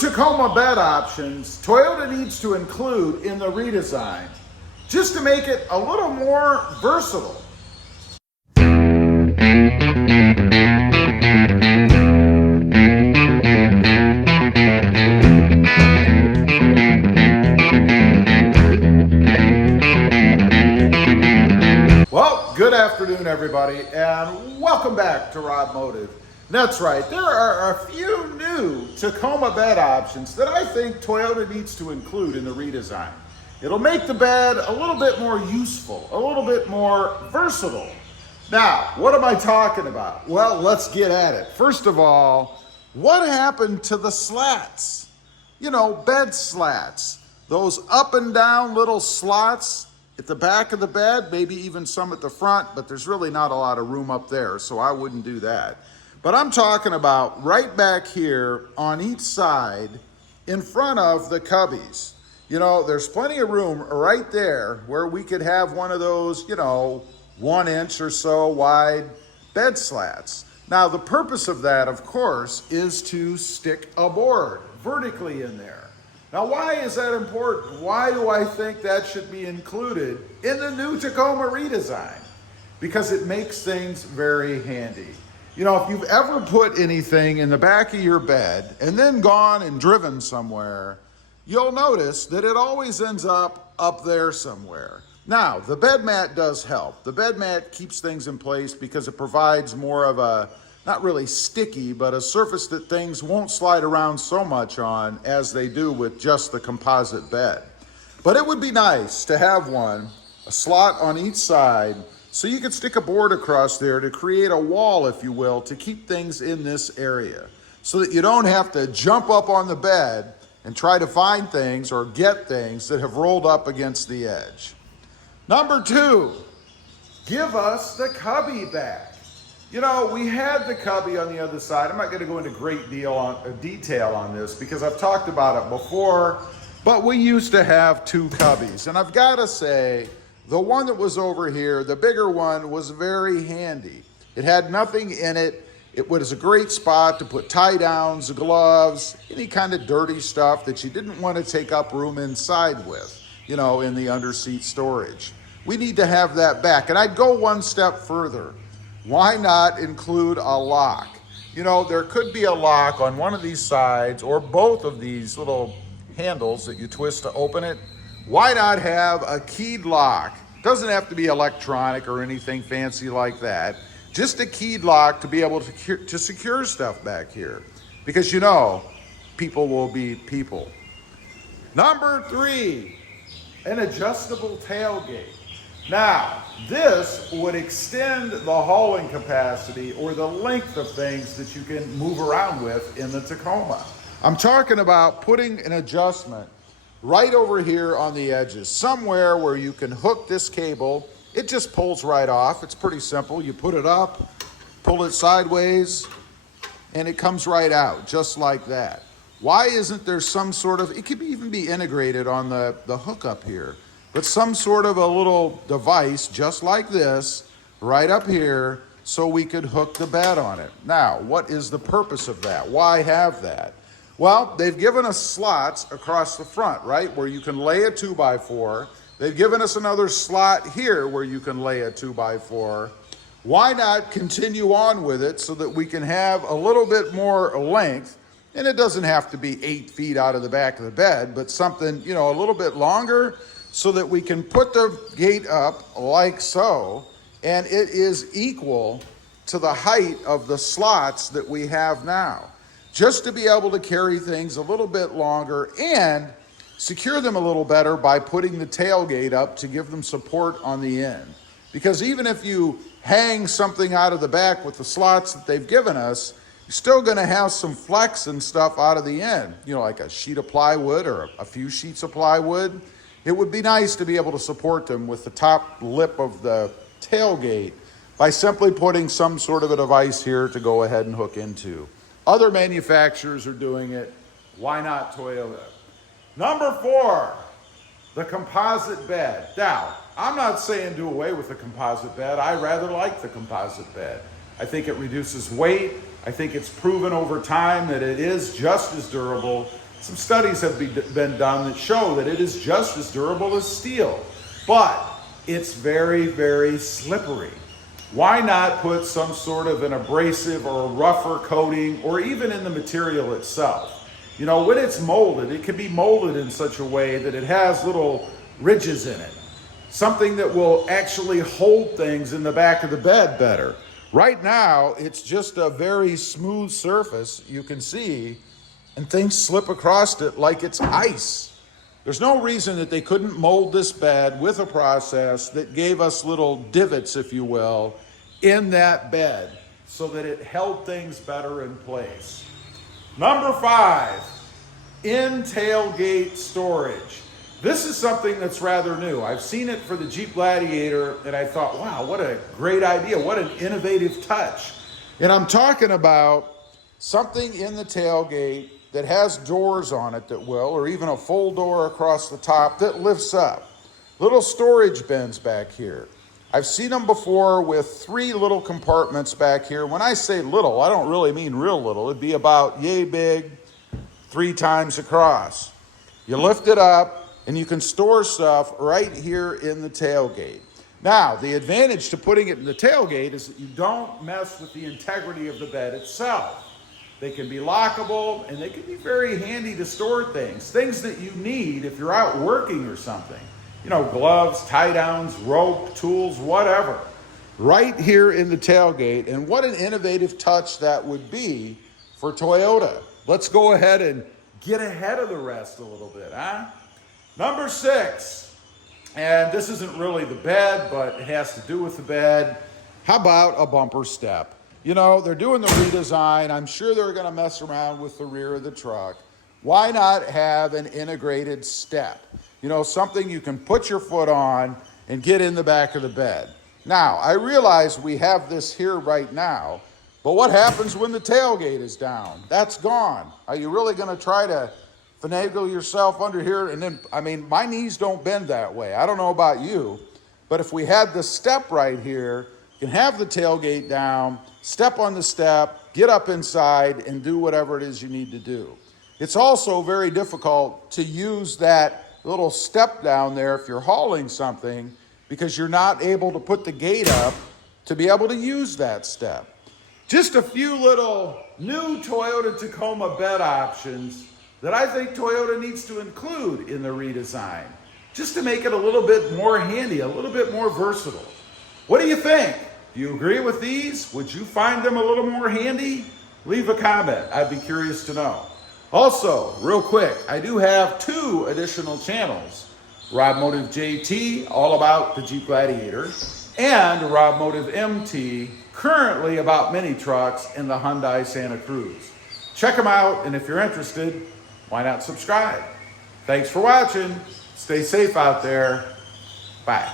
Tacoma bed options Toyota needs to include in the redesign just to make it a little more versatile. Well, good afternoon, everybody, and welcome back to RobMotive. That's right, there are a few new Tacoma bed options that I think Toyota needs to include in the redesign. It'll make the bed a little bit more useful, a little bit more versatile. Now, what am I talking about? Well, let's get at it. First of all, what happened to the slats? You know, bed slats. Those up and down little slots at the back of the bed, maybe even some at the front, but there's really not a lot of room up there, so I wouldn't do that. But I'm talking about right back here on each side in front of the cubbies. You know, there's plenty of room right there where we could have one of those, 1 inch or so wide bed slats. Now, the purpose of that, of course, is to stick a board vertically in there. Now, why is that important? Why do I think that should be included in the new Tacoma redesign? Because it makes things very handy. You know, if you've ever put anything in the back of your bed and then gone and driven somewhere, you'll notice that it always ends up there somewhere. Now, the bed mat does help. The bed mat keeps things in place because it provides more of a, not really sticky, but a surface that things won't slide around so much on as they do with just the composite bed. But it would be nice to have one, a slot on each side, so you could stick a board across there to create a wall, if you will, to keep things in this area so that you don't have to jump up on the bed and try to find things or get things that have rolled up against the edge. Number 2, give us the cubby back. You know, we had the cubby on the other side. I'm not going to go into great detail on this because I've talked about it before, but we used to have 2 cubbies. And I've got to say, the one that was over here, the bigger one, was very handy. It had nothing in it. It was a great spot to put tie downs, gloves, any kind of dirty stuff that you didn't want to take up room inside with, in the underseat storage. We need to have that back. And I'd go one step further. Why not include a lock? There could be a lock on one of these sides or both of these little handles that you twist to open it. Why not have a keyed lock? Doesn't have to be electronic or anything fancy like that. Just a keyed lock to be able to secure stuff back here. Because people will be people. Number 3, an adjustable tailgate. Now, this would extend the hauling capacity or the length of things that you can move around with in the Tacoma. I'm talking about putting an adjustment right over here on the edges, somewhere where you can hook this cable. It just pulls right off. It's pretty simple. You put it up, pull it sideways, and it comes right out, just like that. Why isn't there some sort of, it could even be integrated on the hook up here, but some sort of a little device just like this, right up here, so we could hook the bed on it. Now, what is the purpose of that? Why have that? Well, they've given us slots across the front, right, where you can lay a 2x4. They've given us another slot here where you can lay a 2x4. Why not continue on with it so that we can have a little bit more length? And it doesn't have to be 8 feet out of the back of the bed, but something, a little bit longer so that we can put the gate up like so, and it is equal to the height of the slots that we have now. Just to be able to carry things a little bit longer and secure them a little better by putting the tailgate up to give them support on the end. Because even if you hang something out of the back with the slots that they've given us, you're still going to have some flex and stuff out of the end, like a sheet of plywood or a few sheets of plywood. It would be nice to be able to support them with the top lip of the tailgate by simply putting some sort of a device here to go ahead and hook into. Other manufacturers are doing it. Why not Toyota? Number 4, the composite bed. Now, I'm not saying do away with the composite bed. I rather like the composite bed. I think it reduces weight. I think it's proven over time that it is just as durable. Some studies have been done that show that it is just as durable as steel, but it's very, very slippery. Why not put some sort of an abrasive or a rougher coating, or even in the material itself? You know, when it's molded, it can be molded in such a way that it has little ridges in it. Something that will actually hold things in the back of the bed better. Right now, it's just a very smooth surface, you can see, and things slip across it like it's ice. There's no reason that they couldn't mold this bed with a process that gave us little divots, if you will, in that bed so that it held things better in place. Number 5, in tailgate storage. This is something that's rather new. I've seen it for the Jeep Gladiator and I thought, wow, what a great idea. What an innovative touch. And I'm talking about something in the tailgate that has doors on it that will, or even a full door across the top that lifts up. Little storage bins back here. I've seen them before with 3 little compartments back here. When I say little, I don't really mean real little. It'd be about yay big, 3 times across. You lift it up and you can store stuff right here in the tailgate. Now, the advantage to putting it in the tailgate is that you don't mess with the integrity of the bed itself. They can be lockable, and they can be very handy to store things that you need if you're out working or something. You know, gloves, tie downs, rope, tools, whatever. Right here in the tailgate, and what an innovative touch that would be for Toyota. Let's go ahead and get ahead of the rest a little bit, huh? Number 6, and this isn't really the bed, but it has to do with the bed. How about a bumper step? You know, they're doing the redesign. I'm sure they're going to mess around with the rear of the truck. Why not have an integrated step? You know, something you can put your foot on and get in the back of the bed. Now, I realize we have this here right now, but what happens when the tailgate is down? That's gone. Are you really going to try to finagle yourself under here? And then, I mean, my knees don't bend that way. I don't know about you, but if we had the step right here, you can have the tailgate down, step on the step, get up inside, and do whatever it is you need to do. It's also very difficult to use that little step down there if you're hauling something, because you're not able to put the gate up to be able to use that step. Just a few little new Toyota Tacoma bed options that I think Toyota needs to include in the redesign, just to make it a little bit more handy, a little bit more versatile. What do you think? Do you agree with these? Would you find them a little more handy? Leave a comment. I'd be curious to know. Also, real quick, I do have 2 additional channels. RobMotive JT, all about the Jeep Gladiator, and RobMotive MT, currently about mini trucks and the Hyundai Santa Cruz. Check them out, and if you're interested, why not subscribe? Thanks for watching. Stay safe out there. Bye.